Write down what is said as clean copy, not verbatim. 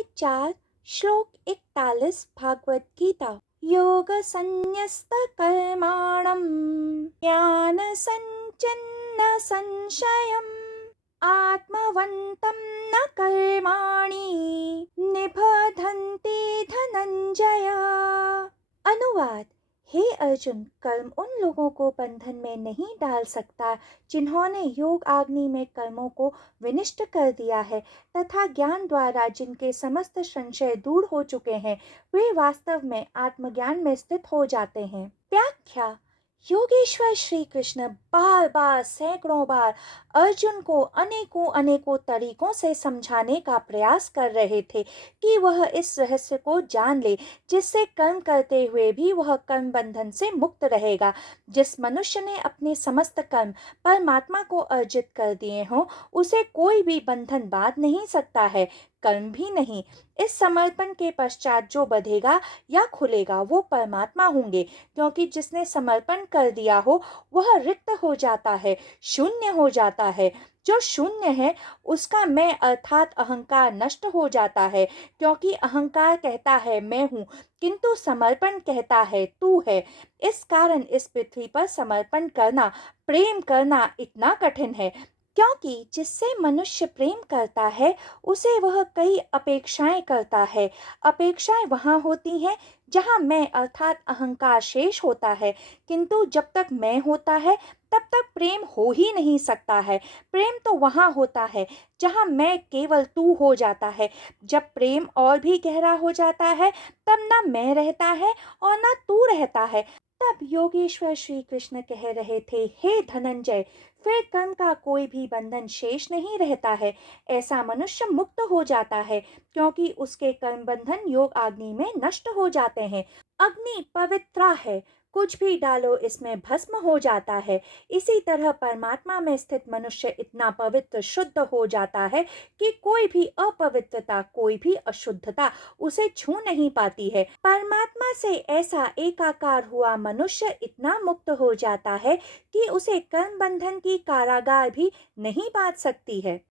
अध्याय 4 श्लोक 41 भागवत गीता। योग संन्यस्त कर्माणम ज्ञान संचिन्न संशयम आत्मवंतम न कर्माणि निबधन्ते धनंजय। अनुवाद। हे अर्जुन, कर्म उन लोगों को बंधन में नहीं डाल सकता जिन्होंने योग अग्नि में कर्मों को विनिष्ट कर दिया है तथा ज्ञान द्वारा जिनके समस्त संशय दूर हो चुके हैं, वे वास्तव में आत्मज्ञान में स्थित हो जाते हैं। व्याख्या। योगेश्वर श्री कृष्ण बार बार सैकड़ों बार अर्जुन को अनेकों अनेकों तरीकों से समझाने का प्रयास कर रहे थे कि वह इस रहस्य को जान ले जिससे कर्म करते हुए भी वह कर्म बंधन से मुक्त रहेगा। जिस मनुष्य ने अपने समस्त कर्म परमात्मा को अर्जित कर दिए हों, उसे कोई भी बंधन बांध नहीं सकता है, कर्म भी नहीं। इस समर्पण के पश्चात जो बंधेगा या खुलेगा वो परमात्मा होंगे, क्योंकि जिसने समर्पण कर दिया हो वह रिक्त हो जाता है, शून्य हो जाता है। जो शून्य है उसका मैं अर्थात अहंकार नष्ट हो जाता है, क्योंकि अहंकार कहता है मैं हूँ, किंतु समर्पण कहता है तू है। इस कारण इस पृथ्वी पर समर्पण करना, प्रेम करना इतना कठिन है, क्योंकि जिससे मनुष्य प्रेम करता है उसे वह कई अपेक्षाएं करता है। अपेक्षाएं वहाँ होती हैं जहाँ मैं अर्थात अहंकार शेष होता है, किंतु जब तक मैं होता है तब तक प्रेम हो ही नहीं सकता है। प्रेम तो वहाँ होता है जहाँ मैं केवल तू हो जाता है। जब प्रेम और भी गहरा हो जाता है तब ना मैं रहता है और ना तू रहता है। तब योगेश्वर श्री कृष्ण कह रहे थे, हे धनंजय, फिर कर्म का कोई भी बंधन शेष नहीं रहता है। ऐसा मनुष्य मुक्त हो जाता है, क्योंकि उसके कर्म बंधन योग अग्नि में नष्ट हो जाते हैं। अग्नि पवित्रा है, कुछ भी डालो इसमें भस्म हो जाता है। इसी तरह परमात्मा में स्थित मनुष्य इतना पवित्र शुद्ध हो जाता है कि कोई भी अपवित्रता, कोई भी अशुद्धता उसे छू नहीं पाती है। परमात्मा से ऐसा एकाकार हुआ मनुष्य इतना मुक्त हो जाता है कि उसे कर्म बंधन की कारागार भी नहीं बांध सकती है।